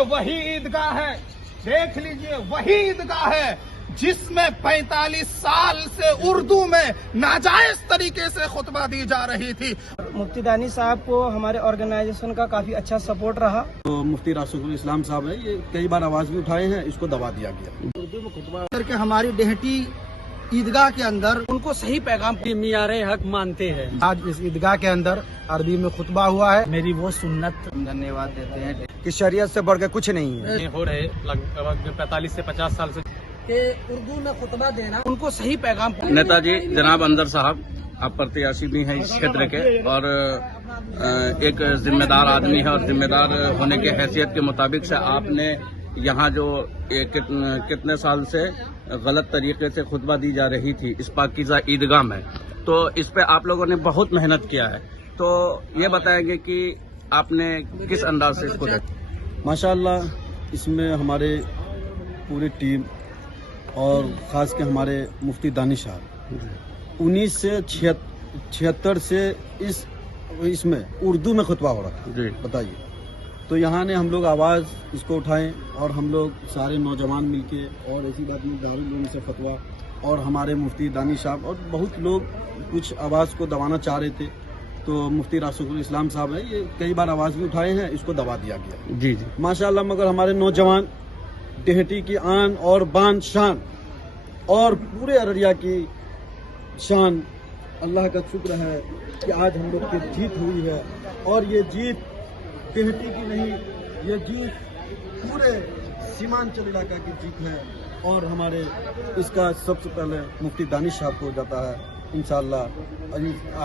وہی عیدگاہ ہے، دیکھ لیجئے وہی عیدگاہ ہے جس میں 45 سال سے اردو میں ناجائز طریقے سے خطبہ دی جا رہی تھی۔ مفتی دانی صاحب کو ہمارے آرگنائزیشن کا کافی اچھا سپورٹ رہا۔ تو مفتی راشد الاسلام صاحب ہیں، یہ کئی بار آواز بھی اٹھائے ہیں، اس کو دبا دیا گیا۔ اردو میں خطبہ کر کے ہماری ڈہٹی عیدگاہ کے اندر ان کو صحیح پیغام معیار حق مانتے ہیں۔ آج اس عیدگاہ کے اندر عربی میں خطبہ ہوا ہے۔ میری وہ سنت دھنیہ واد دیتے ہیں کہ شریعت سے بڑھ کے کچھ نہیں ہے ہو رہے لگ بھگ 45 سے 50 سال سے کہ اردو میں خطبہ دینا ان کو صحیح پیغام۔ نیتا جی جناب اندر صاحب، آپ پرتیاشی بھی ہیں اس چھیتر کے اور ایک ذمہ دار آدمی ہے، اور ذمہ دار ہونے کی حیثیت کے مطابق سے آپ نے یہاں جو کتنے سال سے غلط طریقے سے خطبہ دی جا رہی تھی اس پاکیزہ عیدگاہ میں، تو اس پہ آپ لوگوں نے بہت محنت کیا ہے، تو یہ بتائیں گے کہ آپ نے کس انداز سے اس کو دیکھا؟ ماشاءاللہ اس میں ہمارے پوری ٹیم اور خاص کے ہمارے مفتی دانی صاحب 1976 سے اس میں اردو میں خطبہ ہو رہا جی بتائیے، تو یہاں نے ہم لوگ آواز اس کو اٹھائیں اور ہم لوگ سارے نوجوان مل کے، اور ایسی بات میں دارالعلوم سے فتویٰ اور ہمارے مفتی دانی صاحب اور بہت لوگ کچھ آواز کو دبانا چاہ رہے تھے، تو مفتی راشد الاسلام صاحب ہیں، یہ کئی بار آواز بھی اٹھائے ہیں، اس کو دبا دیا گیا۔ جی جی ماشاءاللہ مگر ہمارے نوجوان ڈہٹی کی آن اور بان شان اور پورے ارریہ کی شان، اللہ کا شکر ہے کہ آج ہم لوگ کی جیت ہوئی ہے، اور یہ جیت ڈہٹی کی نہیں، یہ جیت پورے سیمانچل علاقہ کی جیت ہے، اور ہمارے اس کا سب سے پہلے مفتی دانش صاحب کو جاتا ہے انشاءاللہ۔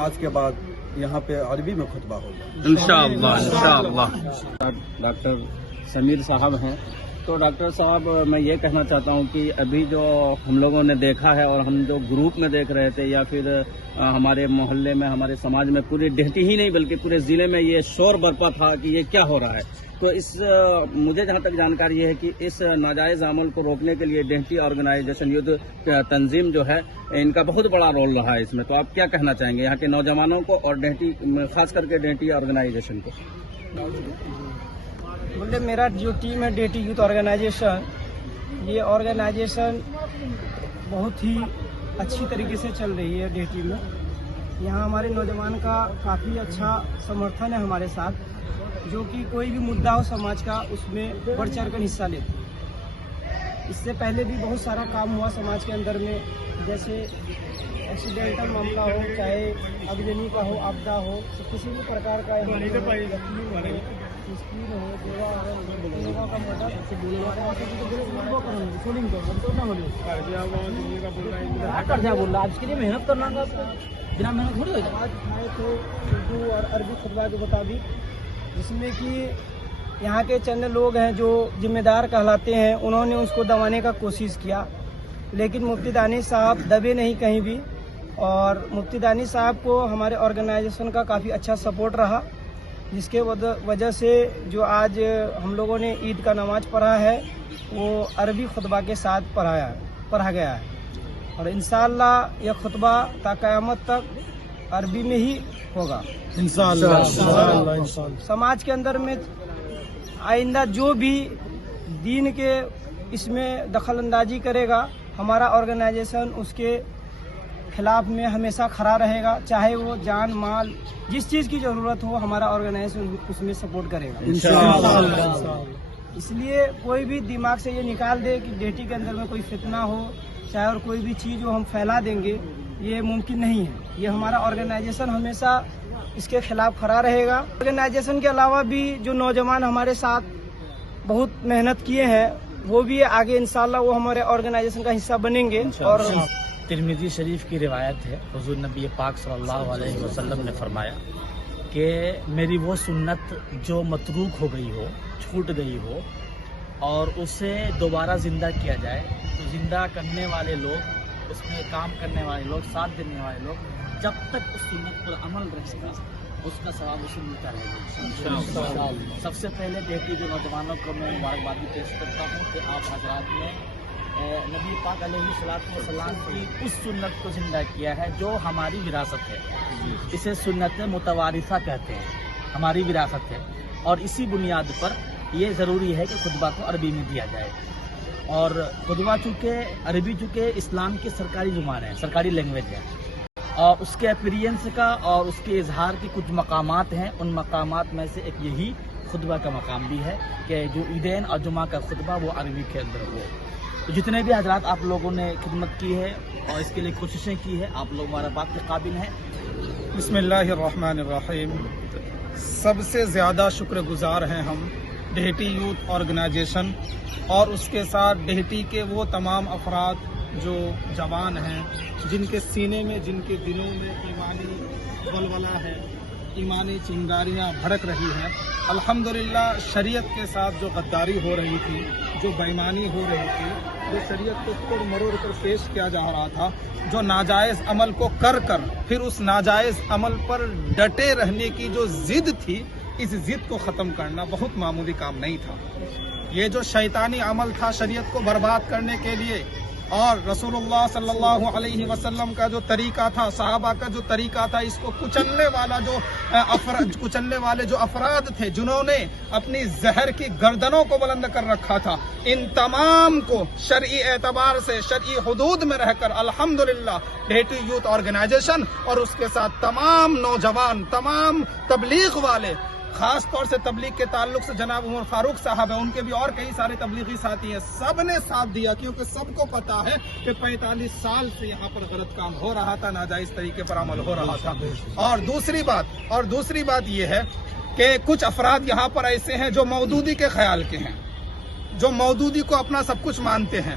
آج کے بعد یہاں پہ عربی میں خطبہ ہوگا انشاءاللہ انشاءاللہ۔ ڈاکٹر سمیر صاحب ہیں، تو ڈاکٹر صاحب میں یہ کہنا چاہتا ہوں کہ ابھی جو ہم لوگوں نے دیکھا ہے، اور ہم جو گروپ میں دیکھ رہے تھے یا پھر ہمارے محلے میں، ہمارے سماج میں، پوری ڈہٹی ہی نہیں بلکہ پورے ضلع میں یہ شور برپا تھا کہ یہ کیا ہو رہا ہے، تو مجھے جہاں تک جانکاری ہے کہ اس ناجائز عمل کو روکنے کے لیے ڈہٹی آرگنائزیشن یوتھ تنظیم جو ہے ان کا بہت بڑا رول رہا ہے اس میں، تو آپ کیا کہنا چاہیں گے یہاں کے نوجوانوں کو اور ڈہٹی خاص کر کے ڈہٹی آرگنائزیشن کو؟ میرا جو ٹیم ہے ڈہٹی یوتھ آرگنائزیشن، یہ آرگنائزیشن بہت ہی اچھی طریقے سے چل رہی ہے ڈہٹی میں۔ یہاں ہمارے نوجوان کا کافی اچھا سمرتھن ہے ہمارے ساتھ، جو کہ کوئی بھی مدعا ہو سماج کا اس میں بڑھ چڑھ کر حصہ لیتے ہیں۔ اس سے پہلے بھی بہت سارا کام ہوا سماج کے اندر میں، جیسے ایکسیڈنٹل معاملہ ہو، چاہے اگجنی کا ہو، آپدا ہو، کسی بھی پرکار کا آج کے لیے محنت کرنا تھا، بنا محنت تھوڑی ہوگا۔ آج آئے تھے اردو اور عربی خطبہ کے مطابق، جس میں کہ یہاں کے چند لوگ ہیں جو ذمہ دار کہلاتے ہیں، انہوں نے اس کو دبانے کا کوشش کیا، لیکن مفتی دانی صاحب دبے نہیں کہیں بھی، اور مفتی دانی صاحب کو ہمارے آرگنائزیشن کا کافی اچھا سپورٹ رہا، جس کے وجہ سے جو آج ہم لوگوں نے عید کا نماز پڑھا ہے وہ عربی خطبہ کے ساتھ پڑھا گیا ہے، اور انشاءاللہ یہ خطبہ تا قیامت تک عربی میں ہی ہوگا انشاءاللہ۔ سماج کے اندر میں آئندہ جو بھی دین کے اس میں دخل اندازی کرے گا، ہمارا آرگنائزیشن اس کے خلاف میں ہمیشہ کھڑا رہے گا، چاہے وہ جان مال جس چیز کی ضرورت ہو، ہمارا آرگنائزیشن اس میں سپورٹ کرے گا انشاءاللہ۔ اس لیے کوئی بھی دماغ سے یہ نکال دے کہ ڈہٹی کے اندر میں کوئی فتنہ ہو، چاہے اور کوئی بھی چیز جو ہم پھیلا دیں گے، یہ ممکن نہیں ہے۔ یہ ہمارا آرگنائزیشن ہمیشہ اس کے خلاف کھڑا رہے گا۔ آرگنائزیشن کے علاوہ بھی جو نوجوان ہمارے ساتھ بہت محنت کیے ہیں، وہ بھی آگے انشاءاللہ وہ ہمارے آرگنائزیشن کا حصہ بنیں گے۔ اور ترمذی شریف کی روایت ہے، حضور نبی پاک صلی اللہ علیہ وسلم نے فرمایا کہ میری وہ سنت جو متروک ہو گئی ہو، چھوٹ گئی ہو، اور اسے دوبارہ زندہ کیا جائے، تو زندہ کرنے والے لوگ، اس میں کام کرنے والے لوگ، ساتھ دینے والے لوگ، جب تک اس سنت پر عمل رہے گا اس کا ثواب اسے ملتا رہے گا۔ سب سے پہلے ڈہٹی کے نوجوانوں کو میں مبارکبادی پیش کرتا ہوں کہ آپ حضرات نے نبی پاک علیہ الصلوۃ والسلام کی اس سنت کو زندہ کیا ہے جو ہماری وراثت ہے، اسے سنت متوارثہ کہتے ہیں، ہماری وراثت ہے، اور اسی بنیاد پر یہ ضروری ہے کہ خطبہ کو عربی میں دیا جائے. اور خطبہ چونکہ اسلام کی سرکاری زبان ہے, سرکاری لینگویج ہے, اور اس کے اپیرینس کا اور اس کے اظہار کے کچھ مقامات ہیں. ان مقامات میں سے ایک یہی خطبہ کا مقام بھی ہے کہ جو عیدین اور جمعہ کا خطبہ وہ عربی کے اندر ہو. تو جتنے بھی حضرات آپ لوگوں نے خدمت کی ہے اور اس کے لیے کوششیں کی ہے, آپ لوگ مبارکباد کے قابل ہیں. بسم اللہ الرحمن الرحیم. سب سے زیادہ شکر گزار ہیں ہم ڈہیٹی یوتھ آرگنائزیشن اور اس کے ساتھ ڈہیٹی کے وہ تمام افراد جو جوان ہیں, جن کے سینے میں, جن کے دلوں میں ایمانی ولولہ ہے, ایمانی چنگاریاں بھڑک رہی ہیں. الحمدللہ شریعت کے ساتھ جو غداری ہو رہی تھی, جو بےایمانی ہو رہی تھی, جو شریعت کو توڑ مروڑ کر پیش کیا جا رہا تھا, جو ناجائز عمل کو کر پھر اس ناجائز عمل پر ڈٹے رہنے کی جو ضد تھی, اس ضد کو ختم کرنا بہت معمولی کام نہیں تھا. یہ جو شیطانی عمل تھا شریعت کو برباد کرنے کے لیے, اور رسول اللہ صلی اللہ علیہ وسلم کا جو طریقہ تھا, صحابہ کا جو طریقہ تھا, اس کو کچلنے والے جو افراد تھے جنہوں نے اپنی زہر کی گردنوں کو بلند کر رکھا تھا, ان تمام کو شرعی اعتبار سے شرعی حدود میں رہ کر الحمدللہ ڈہیٹی یوتھ آرگنائزیشن اور اس کے ساتھ تمام نوجوان, تمام تبلیغ والے, خاص طور سے تبلیغ کے تعلق سے جناب عمر فاروق صاحب ہیں, ان کے بھی اور کئی سارے تبلیغی ساتھی ہیں, سب نے ساتھ دیا کیونکہ سب کو پتا ہے کہ 45 سال سے یہاں پر غلط کام ہو رہا تھا, ناجائز طریقے پر عمل ہو رہا تھا. اور دوسری بات یہ ہے کہ کچھ افراد یہاں پر ایسے ہیں جو مودودی کے خیال کے ہیں, جو مودودی کو اپنا سب کچھ مانتے ہیں.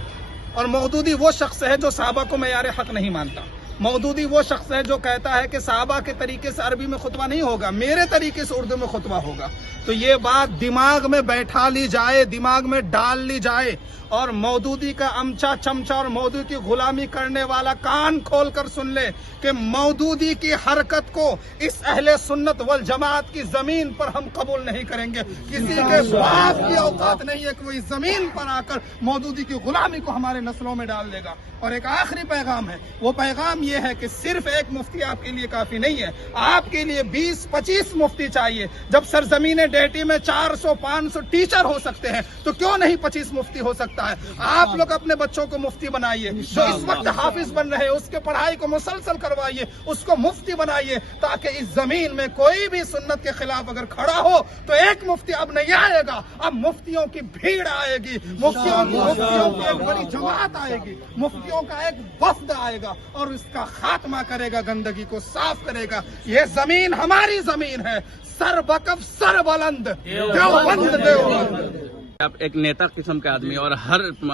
اور مودودی وہ شخص ہے جو صحابہ کو معیار حق نہیں مانتا. مودودی وہ شخص ہے جو کہتا ہے کہ صحابہ کے طریقے سے عربی میں خطبہ نہیں ہوگا, میرے طریقے سے اردو میں خطبہ ہوگا. تو یہ بات دماغ میں بیٹھا لی جائے, دماغ میں ڈال لی جائے, اور مودودی کا امچا چمچا اور مودودی کی غلامی کرنے والا کان کھول کر سن لے کہ مودودی کی حرکت کو اس اہل سنت والجماعت کی زمین پر ہم قبول نہیں کریں گے. کسی کے باپ کی اوقات نہیں ہے کہ وہ اس زمین پر آ کر مودودی کی غلامی کو ہمارے نسلوں میں ڈال دے گا. اور ایک آخری پیغام ہے, وہ پیغام یہ ہے کہ صرف ایک مفتی آپ کے لیے کافی نہیں ہے, آپ کے لیے 20-25 مفتی چاہیے. جب سرزمین ڈہیٹی میں 400-500 ٹیچر ہو سکتے ہیں تو کیوں نہیں 25 مفتی ہو سکتا ہے. آپ لوگ اپنے بچوں کو مفتی بنائیے, جو اس وقت حافظ بن رہے ہیں اس کے پڑھائی کو مسلسل کروائیے, اس کو مفتی بنائیے, تاکہ اس زمین میں کوئی بھی سنت کے خلاف اگر کھڑا ہو تو ایک مفتی اب نہیں آئے گا, اب مفتیوں کی بھیڑ آئے گی, مفتیوں کی ایک بڑی جماعت آئے گی, مفتیوں کا ایک وفد آئے گا اور اس کا خاتمہ کرے گا, گندگی کو صاف کرے گا. یہ زمین ہماری زمین ہے, سر بکف سر بلند, دیوبند. آپ ایک نیتا قسم کے آدمی, اور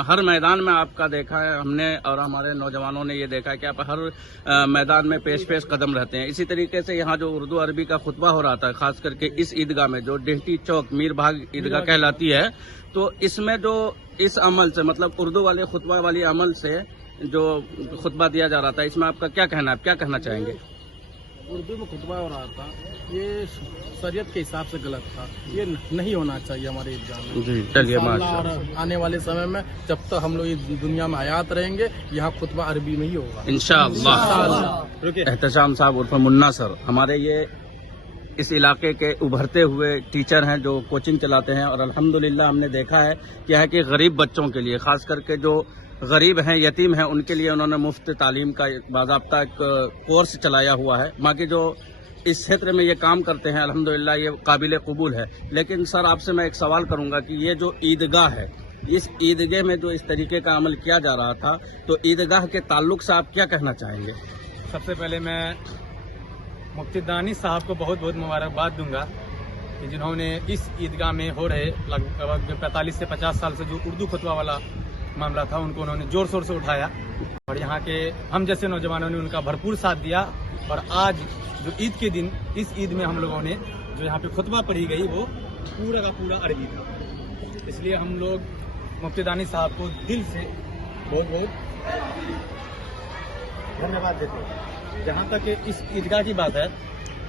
ہر میدان میں آپ کا دیکھا ہے ہم نے, اور ہمارے نوجوانوں نے یہ دیکھا ہے کہ آپ ہر میدان میں پیش قدم رہتے ہیں. اسی طریقے سے یہاں جو اردو عربی کا خطبہ ہو رہا تھا, خاص کر کے اس عیدگاہ میں جو ڈہیٹی چوک میر بھاگ عیدگاہ کہلاتی ہے, تو اس میں جو اس عمل سے, مطلب اردو والے خطبہ والی عمل سے جو خطبہ دیا جا رہا تھا, اس میں آپ کا کیا کہنا ہے, آپ کیا کہنا چاہیں گے؟ اردو میں خطبہ ہو رہا تھا, یہ شریعت کے حساب سے غلط تھا, یہ نہیں ہونا چاہیے ہمارے عیدگاہ میں. جی چلیے, اور آنے والے سمے میں جب تک ہم لوگ اس دنیا میں حیات رہیں گے, یہاں خطبہ عربی میں ہی ہوگا انشاءاللہ. احتشام صاحب عرف منا سر ہمارے یہ اس علاقے کے ابھرتے ہوئے ٹیچر ہیں جو کوچنگ چلاتے ہیں, اور الحمدللہ ہم نے دیکھا ہے کیا ہے کہ غریب بچوں کے لیے, خاص کر کے جو غریب ہیں, یتیم ہیں, ان کے لیے انہوں نے مفت تعلیم کا باضابطہ ایک کورس چلایا ہوا ہے. باقی جو اس چھیتر میں یہ کام کرتے ہیں الحمدللہ یہ قابل قبول ہے. لیکن سر آپ سے میں ایک سوال کروں گا کہ یہ جو عیدگاہ ہے, اس عیدگاہ میں جو اس طریقے کا عمل کیا جا رہا تھا, تو عیدگاہ کے تعلق سے آپ کیا کہنا چاہیں گے؟ سب سے پہلے میں مفتی دانش صاحب کو بہت بہت مبارکباد دوں گا کہ جنہوں نے اس عیدگاہ میں ہو رہے لگ بھگ 45 سے 50 سال سے جو اردو خطبہ والا معاملہ تھا ان کو انہوں نے زور شور سے اٹھایا, اور یہاں کے ہم جیسے نوجوانوں نے ان کا بھرپور ساتھ دیا. اور آج جو عید کے دن, اس عید میں ہم لوگوں نے جو یہاں پہ خطبہ پڑھی گئی وہ پورا کا پورا عربی تھا. اس لیے ہم لوگ مفتی دانش صاحب کو دل سے بہت بہت دھنیہ واد دیتے ہیں. جہاں تک اس عیدگاہ کی بات ہے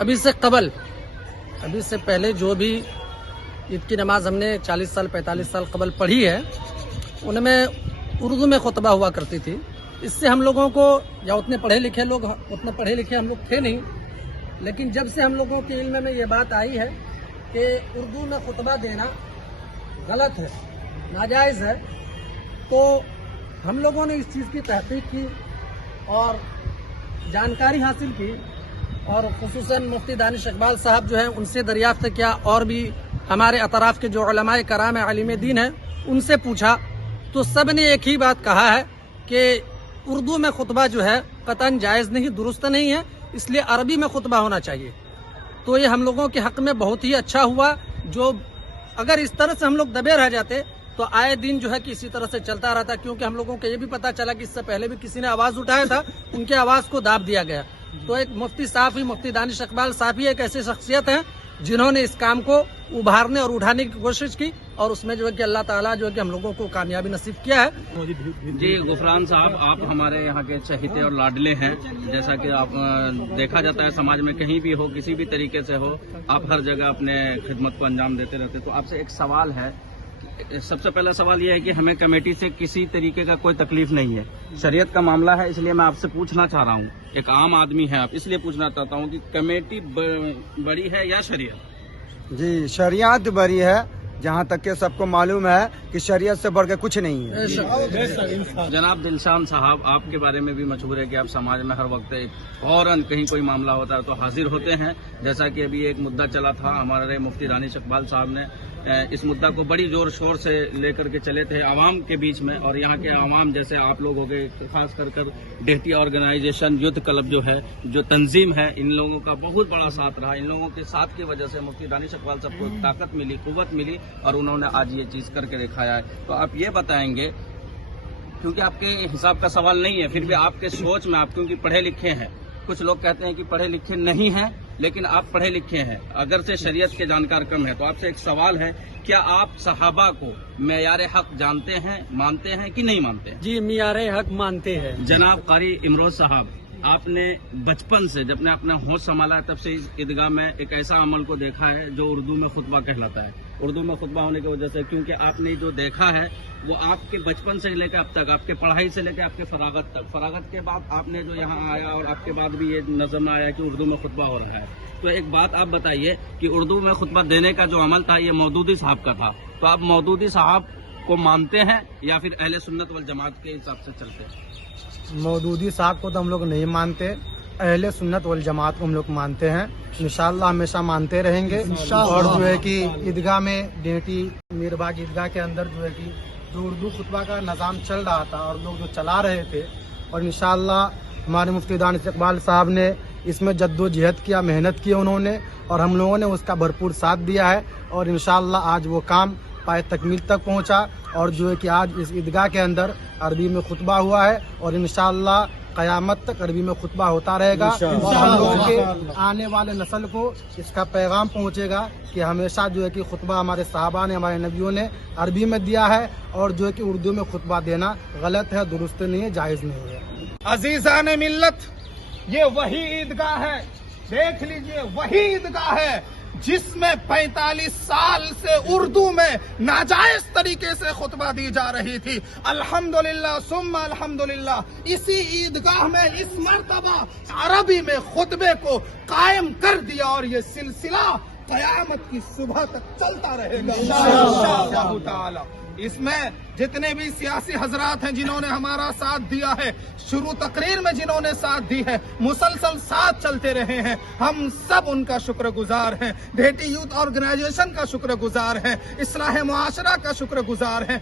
ابھی سے پہلے جو بھی عید کی نماز ہم نے 40 سال 45 سال قبل پڑھی ہے ان میں اردو میں خطبہ ہوا کرتی تھی. اس سے ہم لوگوں کو یا اتنے پڑھے لکھے ہم لوگ تھے نہیں, لیکن جب سے ہم لوگوں کے علم میں یہ بات آئی ہے کہ اردو میں خطبہ دینا غلط ہے, ناجائز ہے, تو ہم لوگوں نے اس چیز کی تحقیق کی اور جانکاری حاصل کی, اور خصوصاً مفتی دانش اقبال صاحب جو ہیں ان سے دریافت کیا, اور بھی ہمارے اطراف کے جو علماء کرام عالم دین ہیں ان سے پوچھا, تو سب نے ایک ہی بات کہا ہے کہ اردو میں خطبہ جو ہے قطعاً جائز نہیں, درست نہیں ہے, اس لیے عربی میں خطبہ ہونا چاہیے. تو یہ ہم لوگوں کے حق میں بہت ہی اچھا ہوا. جو اگر اس طرح سے ہم لوگ دبے رہ جاتے تو آئے دن جو ہے کہ اسی طرح سے چلتا رہتا, کیونکہ ہم لوگوں کو یہ بھی پتا چلا کہ اس سے پہلے بھی کسی نے آواز اٹھایا تھا, ان کے آواز کو داب دیا گیا. تو ایک مفتی صاحب ہی, مفتی دانش اقبال صاحب ہی ایک ایسی شخصیت ہیں جنہوں نے اس کام کو ابھارنے اور اٹھانے کی کوشش کی, اور اس میں جو ہے کہ اللہ تعالیٰ جو ہے کہ ہم لوگوں کو کامیابی نصیب کیا ہے. جی غفران صاحب, آپ ہمارے یہاں کے چہیتے اور لاڈلے ہیں, جیسا کہ آپ دیکھا جاتا ہے سماج میں کہیں بھی ہو, کسی بھی طریقے سے ہو, آپ ہر جگہ اپنے خدمت کو انجام دیتے رہتے. تو آپ سے ایک سوال ہے, سب سے پہلا سوال یہ ہے کہ ہمیں کمیٹی سے کسی طریقے کا کوئی تکلیف نہیں ہے, شریعت کا معاملہ ہے, اس لیے میں آپ سے پوچھنا چاہ رہا ہوں, ایک عام آدمی ہے آپ, اس لیے پوچھنا چاہتا ہوں کہ کمیٹی بڑی ہے یا شریعت؟ جی شریعت بڑی ہے, جہاں تک کہ سب کو معلوم ہے کہ شریعت سے بڑھ کے کچھ نہیں ہے. جناب دلشان صاحب, آپ کے بارے میں بھی مشہور ہے کہ آپ سماج میں ہر وقت فوراً کہیں کوئی معاملہ ہوتا ہے تو حاضر ہوتے ہیں. جیسا کہ ابھی ایک مدعا چلا تھا, ہمارے مفتی دانش اقبال صاحب نے اس مدعا کو بڑی زور شور سے لے کر کے چلے تھے عوام کے بیچ میں, اور یہاں کے عوام جیسے آپ لوگ ہو گئے, خاص کر ڈہٹی آرگنائزیشن یوتھ کلب جو ہے, جو تنظیم ہے, ان لوگوں کا بہت بڑا ساتھ رہا. ان لوگوں کے ساتھ کی وجہ سے مفتی دانش اقبال صاحب کو طاقت ملی, قوت ملی, اور انہوں نے آج یہ چیز کر کے دکھایا ہے. تو آپ یہ بتائیں گے, کیونکہ آپ کے حساب کا سوال نہیں ہے, پھر بھی آپ کے سوچ میں, آپ کیونکہ پڑھے لکھے ہیں, کچھ لوگ کہتے ہیں کہ پڑھے لکھے نہیں ہیں لیکن آپ پڑھے لکھے ہیں, اگرچہ شریعت کے جانکار کم ہے, تو آپ سے ایک سوال ہے, کیا آپ صحابہ کو معیار حق جانتے ہیں, مانتے ہیں کہ نہیں مانتے ہیں؟ جی معیار حق مانتے ہیں. جناب قاری امروز صاحب, آپ نے بچپن سے جب نے اپنا ہوش سنبھالا ہے تب سے اس عیدگاہ میں ایک ایسا عمل کو دیکھا ہے جو اردو میں خطبہ کہلاتا ہے. اردو میں خطبہ ہونے کی وجہ سے, کیونکہ آپ نے جو دیکھا ہے وہ آپ کے بچپن سے لے کے اب تک, آپ کے پڑھائی سے لے کے آپ کے فراغت تک, فراغت کے بعد آپ نے جو یہاں آیا اور آپ کے بعد بھی یہ نظر نہ آیا کہ اردو میں خطبہ ہو رہا ہے. تو ایک بات آپ بتائیے کہ اردو میں خطبہ دینے کا جو عمل تھا یہ مودودی صاحب کا تھا, تو آپ مودودی صاحب کو مانتے ہیں یا پھر اہل سنت والجماعت کے حساب سے چلتے ہیں؟ مودودی صاحب کو تو ہم لوگ نہیں مانتے, اہل سنت والجماعت کو ہم لوگ مانتے ہیں, انشاءاللہ ہمیشہ مانتے رہیں گے. اور جو ہے کہ عیدگاہ میں ڈیٹی میر باغ عیدگاہ کے اندر جو ہے کہ جو اردو خطبہ کا نظام چل رہا تھا اور لوگ جو چلا رہے تھے, اور انشاءاللہ ہمارے مفتی دانش اقبال صاحب نے اس میں جد و جہد کیا, محنت کی انہوں نے, اور ہم لوگوں نے اس کا بھرپور ساتھ دیا ہے, اور انشاءاللہ آج وہ کام پائے تکمیل تک پہنچا, اور جو ہے کہ آج اس عیدگاہ کے اندر عربی میں خطبہ ہوا ہے, اور انشاءاللہ قیامت تک عربی میں خطبہ ہوتا رہے گا, اور ہم لوگوں کے آنے والے نسل کو اس کا پیغام پہنچے گا کہ ہمیشہ جو ہے کہ خطبہ ہمارے صحابہ نے, ہمارے نبیوں نے عربی میں دیا ہے, اور جو ہے کہ اردو میں خطبہ دینا غلط ہے, درست نہیں ہے, جائز نہیں ہے. عزیزان ملت, یہ وہی عیدگاہ ہے, دیکھ لیجئے وہی عیدگاہ ہے جس میں 45 سال سے اردو میں ناجائز طریقے سے خطبہ دی جا رہی تھی. الحمدللہ ثم الحمدللہ, اسی عیدگاہ میں اس مرتبہ عربی میں خطبے کو قائم کر دیا, اور یہ سلسلہ قیامت کی صبح تک چلتا رہے گا انشاءاللہ تعالی. اس میں جتنے بھی سیاسی حضرات ہیں جنہوں نے ہمارا ساتھ دیا ہے, شروع تقریر میں جنہوں نے ساتھ دی ہے, مسلسل ساتھ چلتے رہے ہیں, ہم سب ان کا شکر گزار ہیں. ڈہٹی یوتھ آرگنائزیشن کا شکر گزار ہیں, اصلاح معاشرہ کا شکر گزار ہیں.